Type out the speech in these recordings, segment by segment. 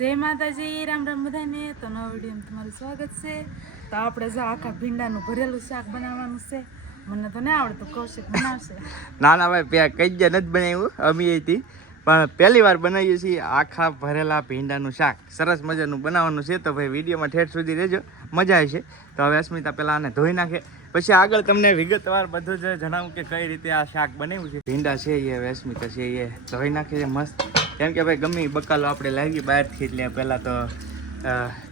જય માતાજી, રામ રામ બધાને. તો નવા વિડીયોમાં તમારું સ્વાગત છે. તો આપણે જો આખા ભીંડાનું ભરેલું શાક બનાવવાનું છે. મને તો ના આવડે, તો કૌશિક બનાવશે. ના ભાઈ કઈ જ નથી બનાવ્યું અમે હતી, પણ પહેલી વાર બનાવ્યું છે આખા ભરેલા ભીંડાનું શાક. સરસ મજાનું બનાવવાનું છે, તો ભાઈ વિડીયોમાં ઠેઠ સુધી રહેજો, મજા આવશે. તો હવે અસ્મિતા પહેલાં આને ધોઈ નાખે, પછી આગળ તમને વિગતવાર બધું જ જણાવું કે કઈ રીતે આ શાક બનાવ્યું છે. ભીંડા છે એ અસ્મિતા છે એ ધોઈ નાખે છે મસ્ત, કેમ કે ભાઈ ગમે બકાલો આપણે લાવી બહારથી, એટલે પહેલાં તો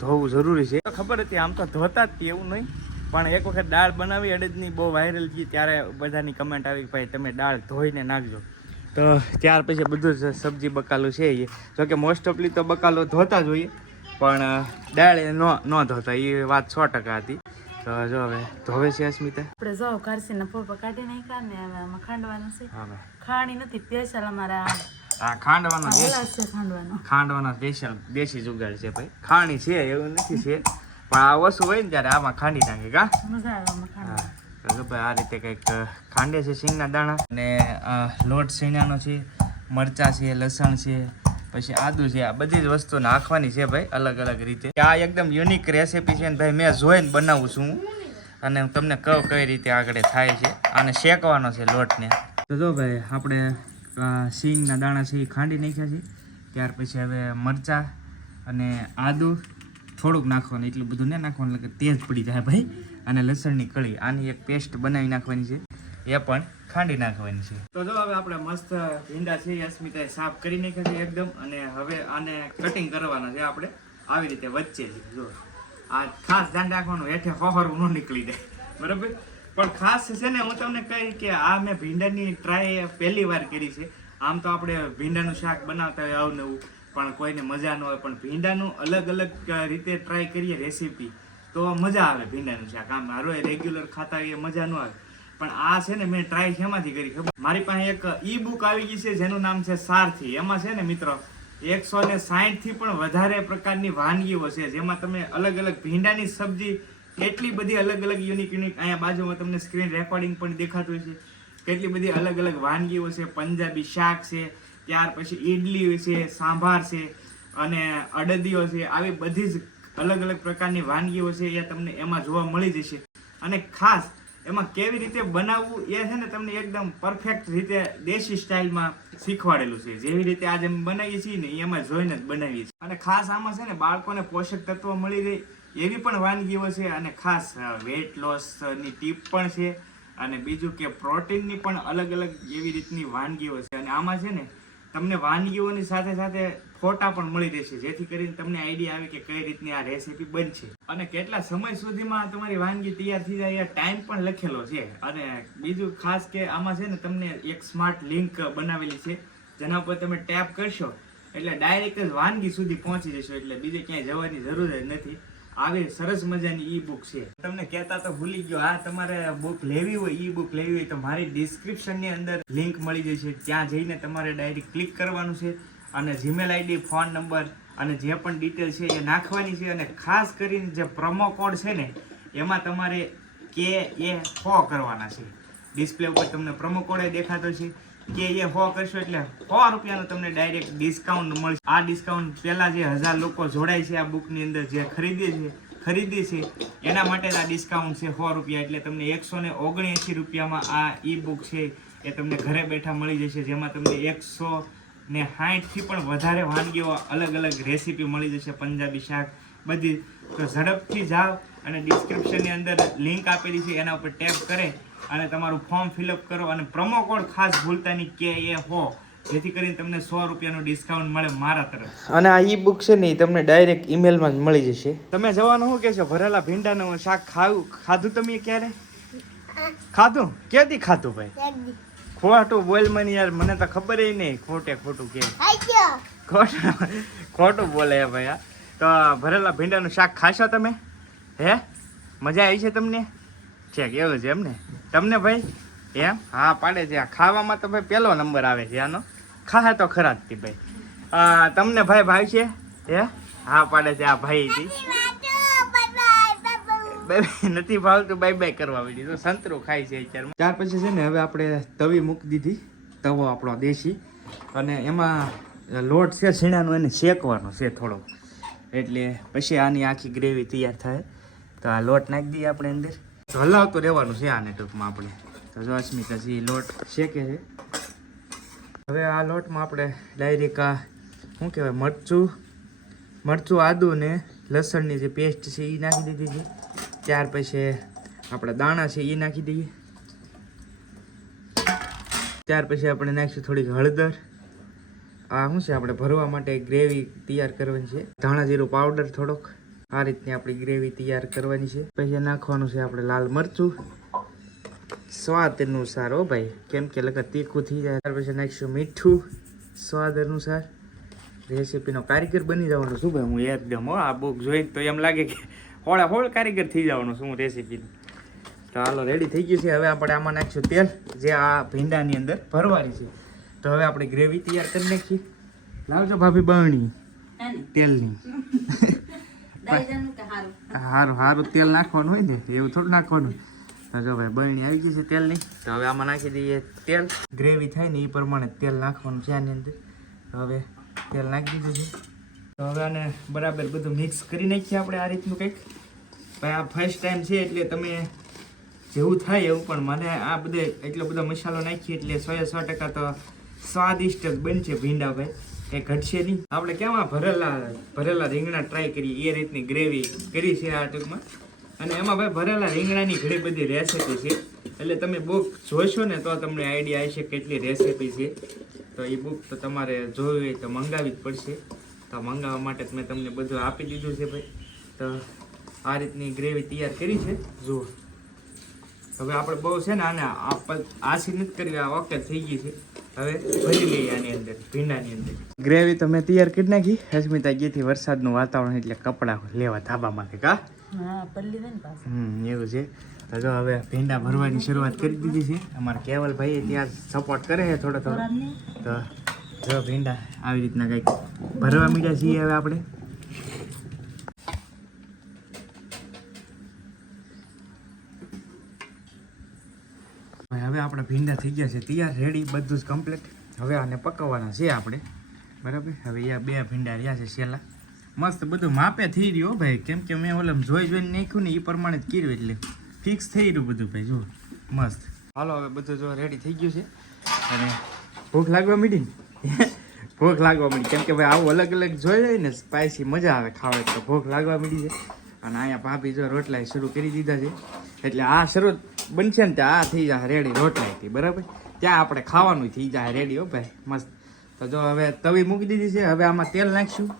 ધોવું જરૂરી છે. ખબર હતી આમ તો ધોતા જ એવું નહીં, પણ એક વખત દાળ બનાવી અડદની બહુ વાયરલ ગઈ, ત્યારે બધાની કમેન્ટ આવી ભાઈ તમે દાળ ધોઈને નાખજો. તો ત્યાર પછી બધું જ સબ્જી બકાલું છે એ, જોકે મોસ્ટ ઓફલી તો બકાલો ધોતા જ હોઈએ, પણ દાળ ન ધોતા, એ વાત 100% હતી. તો જો હવે ધોવે છે અસ્મિતા. આપણે જો ઘરસીના પોપા કાઢી નાખ્યા ને હવે આમાં ખાંડવાનું છે. હા ભાઈ, ખાણી નથી સ્પેશિયલ અમારા ખાંડવાનો સ્પેશિયલ દેશી જુગાડ છે ભાઈ. ખાણી છે એવું નથી છે, પણ આ ઓછું હોય ને ત્યારે આમાં ખાંડી નાખે કા મજા આવે આમાં ખાંડવા. તો ભાઈ આ રીતે કંઈક ખાંડે છે સિંગના દાણા, અને લોટ શેણાનો છે, મરચાં છે, લસણ છે, પછી આદુ છે. આ બધી જ વસ્તુ નાખવાની છે ભાઈ અલગ અલગ રીતે. આ એકદમ યુનિક રેસીપી છે ને ભાઈ, મેં જોઈને બનાવું છું હું, અને તમને કહું કઈ રીતે આગળ થાય છે. આને શેકવાનો છે લોટને. તો જો ભાઈ આપણે સિંગના દાણા છે એ ખાંડી નાખ્યા છે. ત્યાર પછી હવે મરચાં અને આદુ થોડુંક નાખવાનું, એટલું બધું ન નાખવાનું એટલે તેજ પડી જાય ભાઈ. અને લસણની કળી, આની એક પેસ્ટ બનાવી નાખવાની છે, એ પણ ખાંડી નાખવાની છે. તો જો હવે આપણે મસ્ત ભીંડા છે અસ્મિતાએ સાફ કરી નાખ્યા છે એકદમ, અને હવે આને કટિંગ કરવાના છે આપણે આવી રીતે વચ્ચે. જો આ ખાસ ધ્યાન રાખવાનું, હેઠે ફોહરવું ન નીકળી જાય, બરાબર. પણ ખાસ છે ને હું તમને કહી કે આ મેં ભીંડાની ટ્રાય પહેલી વાર કરી છે. આમ તો આપણે ભીંડાનું શાક બનાવતા હોય અવનવું, પણ કોઈને મજા ન હોય, પણ ભીંડાનું અલગ અલગ રીતે ટ્રાય કરીએ રેસીપી તો મજા આવે. ભીંડાનું શાક આમ રોજ રેગ્યુલર ખાતા હોય એ મજા ન આવે, પણ આ છે ને મેં ટ્રાય શેમાંથી કરી ખબર? મારી પાસે એક ઈ બુક આવી ગઈ છે જેનું નામ છે સારથી. એમાં છે ને મિત્રો 160 થી પણ વધારે પ્રકારની વાનગીઓ છે, જેમાં તમે અલગ અલગ ભીંડાની સબ્જી કેટલી બધી અલગ અલગ યુનિક અહીંયા બાજુમાં તમને સ્ક્રીન રેકોર્ડિંગ પણ દેખાતું છે. કેટલી બધી અલગ અલગ વાનગીઓ છે, પંજાબી શાક છે, ત્યાર પછી ઈડલી છે, સાંભાર છે, અને અડદીઓ છે. આવી બધી જ અલગ અલગ પ્રકારની વાનગીઓ છે એ તમને એમાં જોવા મળી જશે. અને ખાસ એમાં કેવી રીતે બનાવવું એ છે ને તમને એકદમ પરફેક્ટ રીતે દેશી સ્ટાઇલમાં શીખવાડેલું છે. જેવી રીતે આજે અમે બનાવીએ છીએ ને એમાં જોઈને જ બનાવીએ છીએ. અને ખાસ આમાં છે ને બાળકોને પોષક તત્વો મળી રહે એવી પણ વાનગીઓ છે, અને ખાસ વેઇટ લોસની ટીપ પણ છે, અને બીજું કે પ્રોટીનની પણ અલગ અલગ એવી રીતની વાનગીઓ છે. અને આમાં છે ને તમને વાનગીઓની સાથે સાથે ફોટા પણ મળી રહેશે, જેથી કરીને તમને આઈડિયા આવે કે કઈ રીતની આ રેસીપી બનશે અને કેટલા સમય સુધીમાં તમારી વાનગી તૈયાર થઈ જાય એ ટાઈમ પણ લખેલો છે. અને બીજું ખાસ કે આમાં છે ને તમને એક સ્માર્ટ લિંક બનાવેલી છે, જેના ઉપર તમે ટેપ કરશો એટલે ડાયરેક્ટ જ વાનગી સુધી પહોંચી જશો, એટલે બીજે ક્યાંય જવાની જરૂર જ નથી. આવી સરસ મજાની ઈ બુક છે. તમને કહેતા તો ભૂલી ગયો, આ તમારે બુક લેવી હોય, ઈ બુક લેવી હોય તો મારી ડિસ્ક્રિપ્શનની અંદર લિંક મળી જશે. ત્યાં જઈને તમારે ડાયરેક્ટ ક્લિક કરવાનું છે, અને જીમેલ આઈડી, ફોન નંબર અને જે પણ ડિટેલ છે એ નાખવાની છે. અને ખાસ કરીને જે પ્રોમો કોડ છે ને એમાં તમારે KA100 કરવાના છે. ડિસ્પ્લે ઉપર તમને પ્રોમો કોડ દેખાતો છે, KA100 કરશો એટલે 100 રૂપિયાનું તમને ડાયરેક્ટ ડિસ્કાઉન્ટ મળશે. આ ડિસ્કાઉન્ટ પહેલા જે 1000 લોકો જોડાય છે આ બુકની અંદર, જે ખરીદી છે એના માટે આ ડિસ્કાઉન્ટ છે 100 રૂપિયા. એટલે તમને 179 રૂપિયામાં આ ઈ બુક છે એ તમને ઘરે બેઠા મળી જશે, જેમાં તમને 160 થી પણ વધારે વાનગીઓ અલગ અલગ રેસીપી મળી જશે, પંજાબી શાક બધી. તો ઝડપથી જાઓ અને ડિસ્ક્રિપ્શનની અંદર લિંક આપેલી છે એના ઉપર ટેપ કરે અને તમારું ફોર્મ ફિલઅપ કરો, અને પ્રોમો કોડ ખાસ ભૂલતા નહીં KA100, જેથી કરીને તમને 100 રૂપિયાનું ડિસ્કાઉન્ટ મળે મારા તરફ. અને આ ઈ બુક છે ને તમને ડાયરેક્ટ ઈમેલમાં જ મળી જશે. તમે જવાનું શું કહેશો? ભરેલા ભીંડાનું શાક ખાધું તમે ક્યારે ખાધું? ક્યાંથી ખાધું ભાઈ? ખોટું બોલ મને યાર, મને તો ખબર નહીં ખોટું કે ખોટું બોલે ભાઈ. તો ભરેલા ભીંડાનું શાક ખાશો તમે? હે મજા આવી છે તમને? છે કેવું છે એમને તમને ભાઈ? એમ હા પાડે છે. ખાવામાં તો ભાઈ પહેલો નંબર આવે છે આનો, ખાય તો ખરા જ ભાઈ. તમને ભાઈ ભાઈ છે? હે હા પાડે છે આ ભાઈ થી. નથી ભાવતું બાય બાય કરવા પડી, તો સંતરું ખાય છે અત્યારે. ત્યાર પછી છે ને હવે આપણે તવી મૂકી દીધી, તવો આપણો દેશી, અને એમાં લોટ છે છીણાનો એને શેકવાનો છે થોડો, એટલે પછી આની આખી ગ્રેવી તૈયાર થાય. તો આ લોટ નાખી દઈએ આપણે અંદર, તો હલાવતું રહેવાનું છે આને ટૂંકમાં આપણે. તો જો અસ્મિતા જે લોટ શેકે છે. હવે આ લોટમાં આપણે ડાયરેક્ટ આ શું કહેવાય મરચું આદુ ને લસણની જે પેસ્ટ છે એ નાખી દીધી છે. ત્યાર પછી આપણા દાણા છે એ નાખી દઈએ. ત્યાર પછી આપણે નાખીશું થોડીક હળદર. આ શું છે આપણે ભરવા માટે ગ્રેવી તૈયાર કરવાની છે. ધાણા જીરું પાવડર થોડોક, આ રીતની આપણી ગ્રેવી તૈયાર કરવાની છે. પછી નાખવાનું છે આપણે લાલ મરચું સ્વાદ અનુસાર, હો ભાઈ, કેમ કે લગત તીખું થઈ જાય. ત્યાર પછી નાખીશું મીઠું સ્વાદ અનુસાર. રેસીપીનો કારીગર બની જવાનું શું ભાઈ હું એકદમ, હો આ બુક જોઈને તો એમ લાગે કે હોળ કારીગર થઈ જવાનું શું રેસીપીનું. તો હાલો રેડી થઈ ગયું છે. હવે આપણે આમાં નાખીશું તેલ, જે આ ભીંડાની અંદર ભરવાની છે. તો હવે આપણે ગ્રેવી તૈયાર કરી નાખીએ. લાવજો ભાભી બરણી તેલની. સારું તેલ નાખવાનું હોય ને, એવું થોડું નાખવાનું. તો જો ભાઈ બરણી આવી ગઈ છે તેલની. તો હવે આમાં નાખી દઈએ તેલ. ગ્રેવી થાય ને એ પ્રમાણે તેલ નાખવાનું છે આની અંદર. તો હવે તેલ નાખી દીધું છે. તો હવે આને બરાબર બધું મિક્સ કરી નાખીએ આપણે આ રીતનું કંઈક. ભાઈ આ ફર્સ્ટ ટાઈમ છે એટલે તમે જેવું થાય એવું, પણ મને આ બધે એટલો બધો મસાલો નાખીએ એટલે 100% તો સ્વાદિષ્ટ જ બનશે ભીંડા ભાઈ, કંઈ ઘટશે નહીં. આપણે કેવા ભરેલા રીંગણા ટ્રાય કરીએ એ રીતની ગ્રેવી કરી છે આ ટૂંકમાં. અને એમાં ભાઈ ભરેલા રીંગણાની ઘણી બધી રેસીપી છે, એટલે તમે બુક જોશો ને તો તમને આઈડિયા આવશે કેટલી રેસીપી છે. તો એ બુક તો તમારે જોવી હોય તો મંગાવવી જ પડશે. તો મંગાવવા માટે મેં તમને બધું આપી દીધું છે ભાઈ. તો આ રીતની ગ્રેવી તૈયાર કરી છે જુઓ. હવે આપણે બહુ છે ને આને આસી નથી કરવી, આ ઓકે થઈ ગઈ છે. હવે ભરી લઈએ આની અંદર ભીંડાની અંદર. ગ્રેવી તો મેં તૈયાર કરી નાખી. અસ્મિતા ગીથી વરસાદનું વાતાવરણ એટલે કપડાં લેવા ધાબામાંથી કા એવું છે. તો જો હવે ભીંડા ભરવાની શરૂઆત કરી દીધી છે. અમારા કેવલભાઈ ત્યાં સપોર્ટ કરે છે થોડો. તો જો ભીંડા આવી રીતના કંઈક ભરવા માંડ્યા છીએ હવે આપણે. હવે આપણા ભીંડા થઈ ગયા છે તૈયાર, રેડી, બધું જ કમ્પ્લીટ. હવે આને પકવવાના છે આપણે, બરાબર. હવે આ 2 ભીંડા રહ્યા છે છેલ્લા. મસ્ત બધું માપે થઈ રહ્યું ભાઈ, કેમ કે મેં ઓલમ જોઈને નાખ્યું ને એ પ્રમાણે જ કર્યું એટલે ફિક્સ થઈ રહ્યું બધું ભાઈ. જો મસ્ત. હાલો હવે બધું જો રેડી થઈ ગયું છે. અને ભૂખ લાગવા માંડી ને ભૂખ લાગવા માંડી, કેમ કે ભાઈ આવું અલગ અલગ જોઈ જાય ને સ્પાઇસી મજા આવે ખાવા. તો ભૂખ લાગવા માંડી છે. અને અહીંયા ભાભી જો રોટલા શરૂ કરી દીધા છે, એટલે આ શરૂ બનશે ને ત્યાં આ થઈ જાય રેડી રોટલાથી, બરાબર. ત્યાં આપણે ખાવાનું થઈ જાય રેડી, હો ભાઈ મસ્ત. તો જો હવે તવી મૂકી દીધી છે. હવે આમાં તેલ નાખીશું.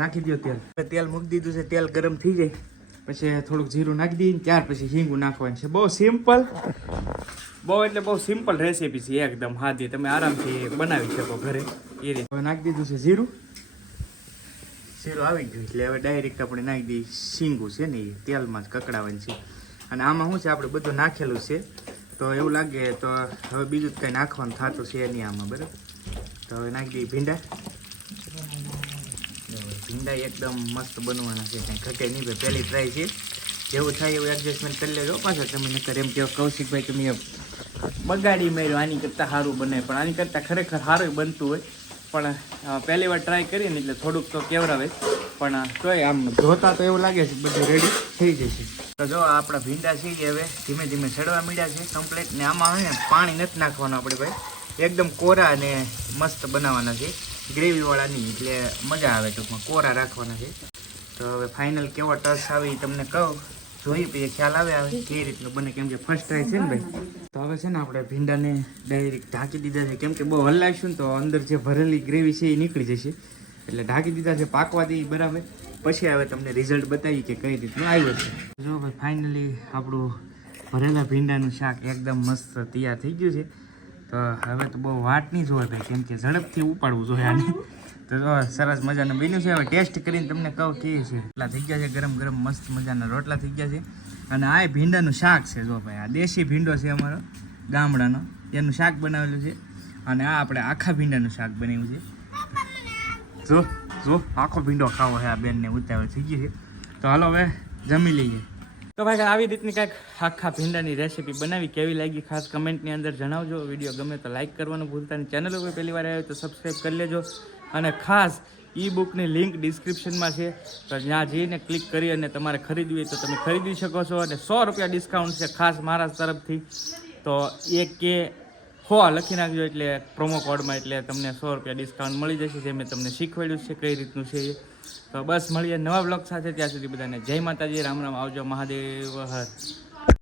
નાખી દો તેલ. તેલ મૂકી દીધું છે. તેલ ગરમ થઈ જાય પછી થોડુંક જીરું નાખી દઈએ. ત્યાર પછી હિંગું નાખવાનું છે. બહુ સિમ્પલ, બહુ સિમ્પલ રેસીપી છે એકદમ સાદી, તમે આરામથી બનાવી શકો ઘરે એ રીતે. હવે નાખી દીધું છે જીરું આવી ગયું એટલે હવે ડાયરેક્ટ આપણે નાખી દઈએ શીંગું છે ને એ તેલમાં જ કકડાવાની છે. અને આમાં શું છે આપણે બધું નાખેલું છે, તો એવું લાગે તો હવે બીજું જ કંઈ નાખવાનું થતું છે નહીં આમાં, બરાબર. તો હવે નાખી દઈએ ભીંડા. ભીંડા એકદમ મસ્ત બનવાના છે, કંઈ ઘટે નહીં ભાઈ, પહેલી ટ્રાય છે. જેવું થાય એવું એડજસ્ટમેન્ટ કરી લેજો પાછા. તમે નકર એમ કહો કૌશિકભાઈ તમે બગાડી માર્યો, આની કરતાં સારું બને, પણ આની કરતાં ખરેખર સારું બનતું હોય. પણ પહેલી વાર ટ્રાય કરીને એટલે થોડુંક તો કેવરાવે, પણ તોય આમ જોતા તો એવું લાગે છે બધું રેડી થઈ જશે. તો જો આપણા ભીંડા છે એ હવે ધીમે ધીમે સડવા માંડ્યા છે કમ્પ્લીટ. ને આમાં હવે પાણી નથી નાખવાનું આપણે ભાઈ, એકદમ કોરા અને મસ્ત બનાવવાના છે ગ્રેવીવાળાની, એટલે મજા આવે ટૂંકમાં કોરા રાખવાના છે. તો હવે ફાઇનલ કેવો ટચ આવે એ તમને કહું, જોઈ પછી ખ્યાલ આવે કેવી રીતનું બને, કેમ કે ફર્સ્ટ ટ્રાય છે ને ભાઈ. તો હવે છે ને આપણે ભીંડાને ડાયરેક્ટ ઢાંકી દીધા છે, કેમ કે બહુ હલાવીશું ને તો અંદર જે ભરેલી ગ્રેવી છે એ નીકળી જશે, એટલે ઢાંકી દીધા છે. પાકવા દઈએ બરાબર, પછી હવે તમને રિઝલ્ટ બતાવી કે કઈ રીતનું આવ્યું છે. જો ભાઈ ફાઇનલી આપણું ભરેલા ભીંડાનું શાક એકદમ મસ્ત તૈયાર થઈ ગયું છે. તો હવે તો બહુ વાટ નહીં જોવે ભાઈ, કેમ કે ઝડપથી ઉપાડવું જોઈએ આને. તો સરસ મજાનું બન્યું છે. હવે ટેસ્ટ કરીને તમને કહું કેવી છે. રોટલા થઈ ગયા છે ગરમ ગરમ મસ્ત મજાના રોટલા થઈ ગયા છે. અને આ ભીંડાનું શાક છે. જો ભાઈ આ દેશી ભીંડો છે અમારો ગામડાનો, એનું શાક બનાવેલું છે. અને આ આપણે આખા ભીંડાનું શાક બનાવ્યું છે. જો આખો ભીંડો ખાવો છે આ બેનને, ઉતાવળ થઈ ગઈ છે. તો હાલો હવે જમી લઈએ. તો ભાઈ આવી રીતની કાંઈક આખા ભીંડાની રેસીપી બનાવી, કેવી લાગી ખાસ કમેન્ટની અંદર જણાવજો. વિડીયો ગમે તો લાઇક કરવાનું ભૂલતા નહીં. ચેનલ ઉપર પહેલી વાર આવ્યો તો સબસ્ક્રાઈબ કરી લેજો. અને ખાસ ઈ બુકની લિંક ડિસ્ક્રિપ્શનમાં છે, તો ત્યાં જઈને ક્લિક કરી અને તમારે ખરીદવી હોય તો તમે ખરીદી શકો છો. અને 100 રૂપિયા ડિસ્કાઉન્ટ છે ખાસ મારા તરફથી. તો એક કે લખી નાખજો એટલે પ્રોમો કોડમાં, એટલે તમને 100 રૂપિયા ડિસ્કાઉન્ટ મળી જશે, જે મેં તમને શીખવાડ્યું છે કઈ રીતનું છે એ. તો બસ મળીએ નવા બ્લોગ સાથે, ત્યાં સુધી બધાને જય માતાજી, રામ રામ, આવજો, મહાદેવ હર.